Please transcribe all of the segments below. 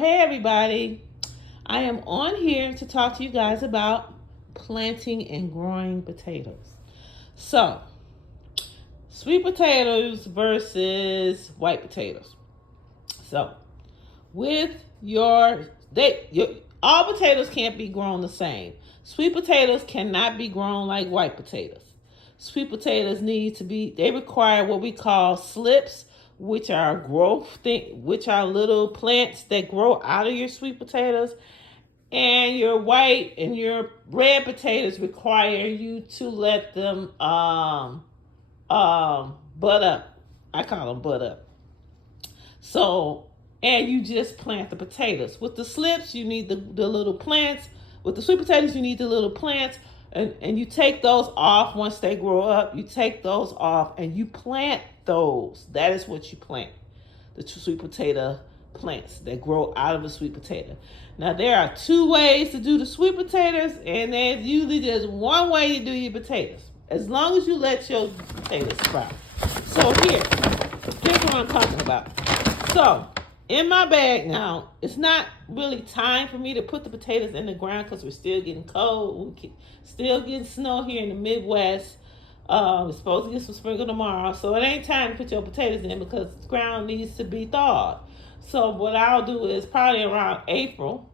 Hey everybody, I am on here to talk to you guys about planting and growing potatoes. So, sweet potatoes versus white potatoes. So, with all potatoes can't be grown the same. Sweet potatoes cannot be grown like white potatoes. Sweet potatoes they require what we call slips, which are little plants that grow out of your sweet potatoes. And your white and your red potatoes require you to let them bud up. I call them bud up. So, and you just plant the potatoes. With the slips, you need the little plants. With the sweet potatoes, you need the little plants. And you take those off once they grow up. You take those off and you plant those. That is what you plant. The sweet potato plants that grow out of the sweet potato. Now, there are two ways to do the sweet potatoes, and there's usually just one way you do your potatoes, as long as you let your potatoes sprout. So here's what I'm talking about. So, in my bag now, it's not really time for me to put the potatoes in the ground because we're still getting cold. We're still getting snow here in the Midwest. We're supposed to get some sprinkle tomorrow, so it ain't time to put your potatoes in because the ground needs to be thawed. So what I'll do is probably around April,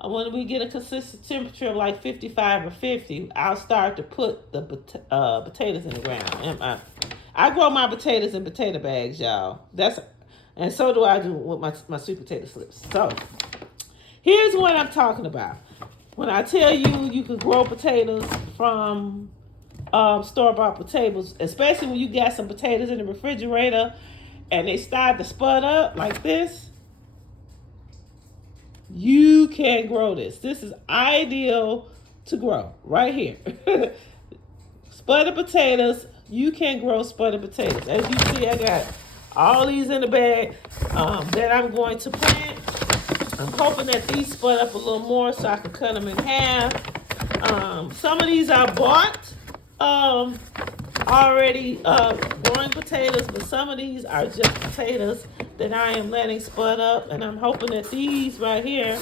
when we get a consistent temperature of like 55 or 50, I'll start to put the potatoes in the ground. And I grow my potatoes in potato bags, y'all. And so do I do with my sweet potato slips. So here's what I'm talking about. When I tell you can grow potatoes from store-bought potatoes, especially when you got some potatoes in the refrigerator and they start to spud up like this, you can grow this. This is ideal to grow right here. Spudded potatoes, you can grow spudded potatoes. As you see, I got all these in the bag that I'm going to plant. I'm hoping that these spud up a little more so I can cut them in half. Some of these I bought already growing potatoes, but some of these are just potatoes that I am letting spud up, and I'm hoping that these right here,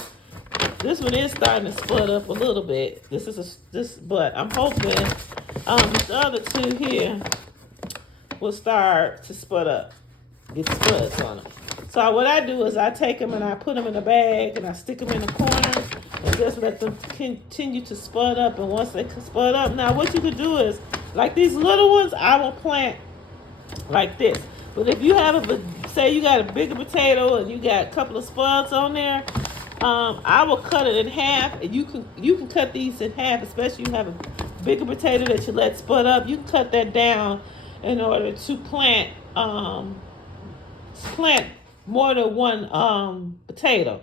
this one is starting to spud up a little bit. But I'm hoping the other two here will start to spud up, get spuds on them. So what I do is I take them and I put them in a bag and I stick them in the corner and just let them continue to spud up. And once they spud up, now what you could do is, like these little ones, I will plant like this. But if you have say you got a bigger potato and you got a couple of spuds on there, I will cut it in half. And you can cut these in half, especially if you have a bigger potato that you let spud up. You can cut that down in order to plant more than one potato,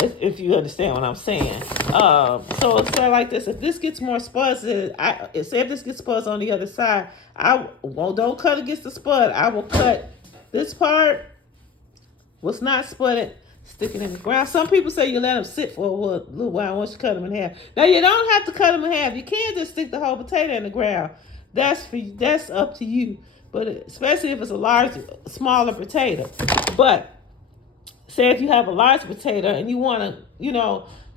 if you understand what I'm saying. So it's like this. If this gets more spuds, say if this gets spuds on the other side, don't cut against the spud. I will cut this part, what's not spudded, stick it in the ground. Some people say you let them sit for a little while once you cut them in half. Now you don't have to cut them in half. You can't just stick the whole potato in the ground. That's up to you. But especially if it's smaller potato. But say if you have a large potato and you want to,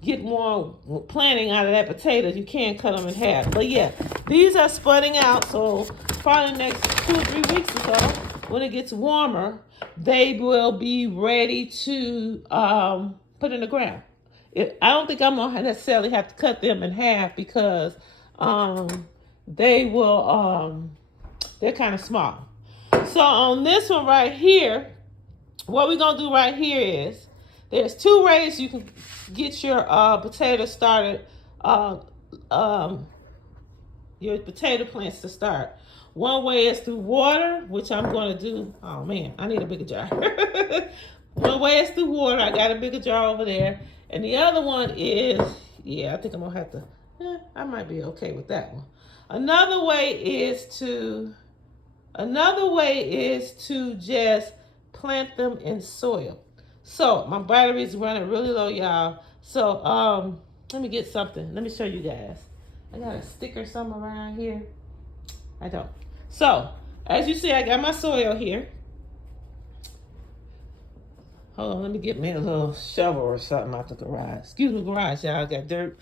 get more planting out of that potato, you can't cut them in half. But yeah, these are spudding out. So probably the next 2 or 3 weeks or so, when it gets warmer, they will be ready to put in the ground. I don't think I'm gonna necessarily have to cut them in half because they will. They're kind of small. So on this one right here, what we're going to do right here is, there's 2 ways you can get your potato started, your potato plants to start. One way is through water, which I'm going to do. Oh man, I need a bigger jar. One way is through water. I got a bigger jar over there. And the other one is, I think I'm going to have to, I might be okay with that one. Another way is to just plant them in soil. So my battery is running really low, y'all. So let me get something. Let me show you guys. I got a sticker somewhere around here. I don't. So as you see, I got my soil here. Hold on, let me get me a little shovel or something out the garage. Excuse me, garage, y'all. I got dirt,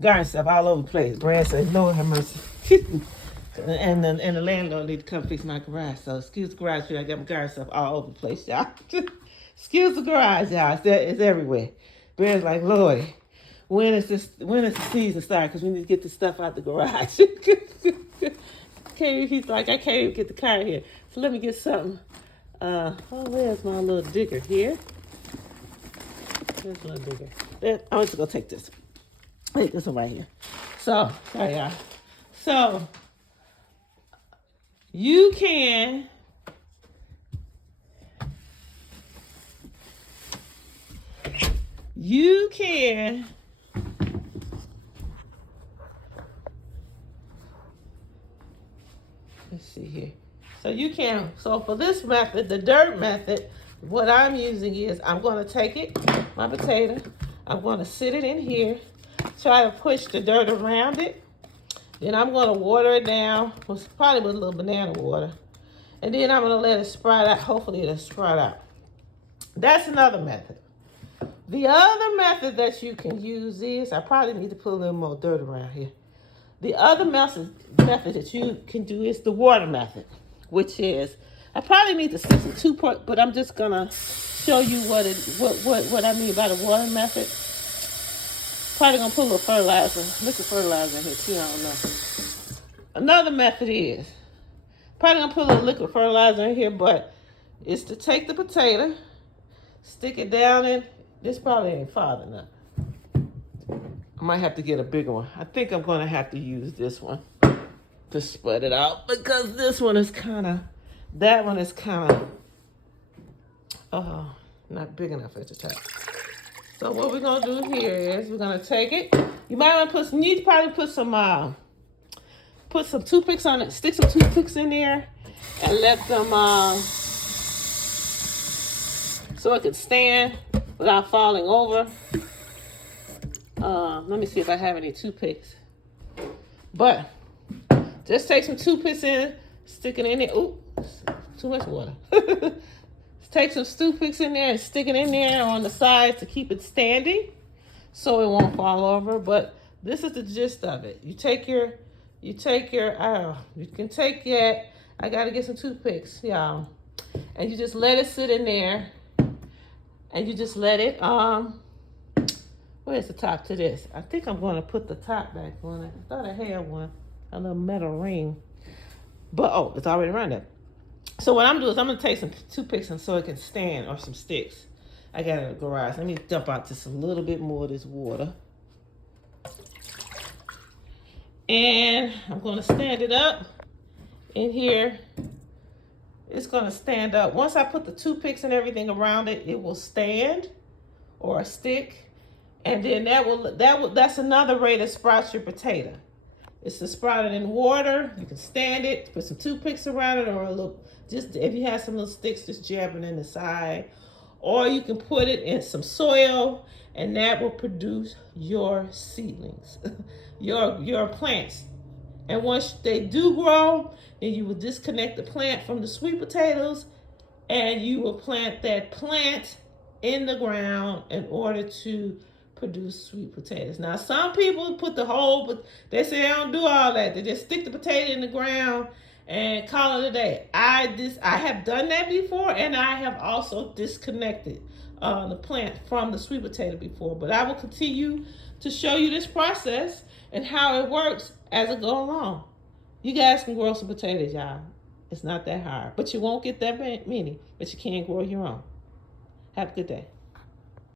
garden stuff all over the place. Brad said, Lord have mercy. and the landlord need to come fix my garage. So excuse the garage, y'all. I got my garden stuff all over the place, y'all. Excuse the garage, y'all. It's everywhere. Brad's like, Lord, when is the season start? Because we need to get this stuff out the garage. He's like, I can't even get the car here. So let me get something. Where's my little digger here? There's my digger. I'm just gonna take this. Wait, this one right here. So, sorry, y'all. So, you can let's see here. So for this method, the dirt method, what I'm using is I'm going to take it, my potato, I'm going to sit it in here, try to push the dirt around it. Then I'm going to water it down, probably with a little banana water. And then I'm going to let it sprout out. Hopefully it'll sprout out. That's another method. The other method that you can use is, I probably need to put a little more dirt around here. The other method that you can do is the water method, which is, I probably need to stick some two-part, but I'm just gonna show you what I mean by the water method. Probably gonna put a little fertilizer, liquid fertilizer in here too, I don't know. Another method is, probably gonna put a little liquid fertilizer in here, but it's to take the potato, stick it down in, this probably ain't far enough. I might have to get a bigger one. I think I'm going to have to use this one to spread it out because this one is that one is not big enough at the top. So what we're going to do here is we're going to take it. You might want to you need to probably put some toothpicks on it, stick some toothpicks in there and let them, so it can stand without falling over. Let me see if I have any toothpicks. But just take some toothpicks in, stick it in there. Ooh, too much water. Take some toothpicks in there and stick it in there on the sides to keep it standing so it won't fall over. But this is the gist of it. You can take it. I gotta get some toothpicks, y'all. And you just let it sit in there. And you just let it, where's the top to this? I think I'm going to put the top back on it. I thought I had one, a little metal ring. But, oh, it's already around there. So what I'm doing is I'm going to take some toothpicks and so it can stand, or some sticks. I got it in the garage. Let me dump out just a little bit more of this water. And I'm going to stand it up in here. It's going to stand up. Once I put the toothpicks and everything around it, it will stand or stick. And then that's another way to sprout your potato. It's to sprout it in water. You can stand it, put some toothpicks around it, or just if you have some little sticks, just jab it in the side. Or you can put it in some soil, and that will produce your seedlings, your plants. And once they do grow, then you will disconnect the plant from the sweet potatoes, and you will plant that plant in the ground in order to produce sweet potatoes. Now, some people put but they say they don't do all that. They just stick the potato in the ground and call it a day. I have done that before, and I have also disconnected the plant from the sweet potato before. But I will continue to show you this process and how it works as it goes along. You guys can grow some potatoes, y'all. It's not that hard, but you won't get that many, but you can grow your own. Have a good day.